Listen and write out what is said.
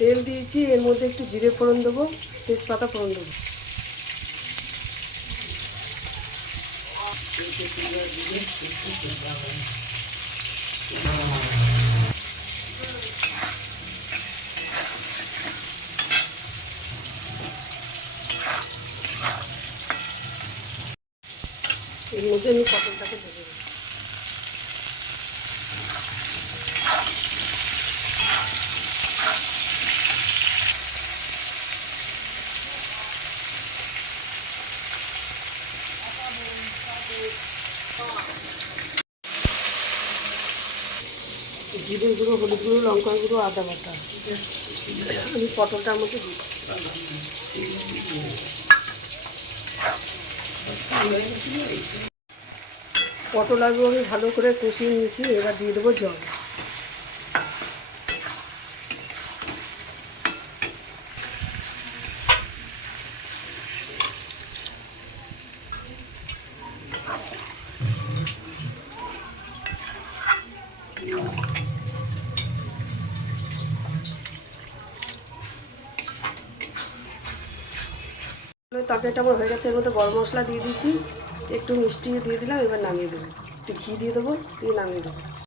তেল দিয়েছি, এর মধ্যে একটু জিরে ফোড়ন দেবো, তেজপাতা ফোড়ন দেবো। এর মধ্যে আমি পটলটাকে দেবো। জিরে গুঁড়ো, হলুদ গুঁড়ো, লঙ্কার গুঁড়ো, আদা বাটা আমি পটলটার মধ্যে দিই। পটল আলু আমি ভালো করে কষিয়ে নিয়েছি, এবার দিয়ে দেবো জল। তরকারিটা আমার হয়ে গেছে, এর মধ্যে গরম মশলা দিয়ে দিয়েছি, একটু মিষ্টি দিয়ে দিলাম, এবার নামিয়ে দেবো, একটু ঘি দিয়ে দেবো, দিয়ে নামিয়ে দেবো।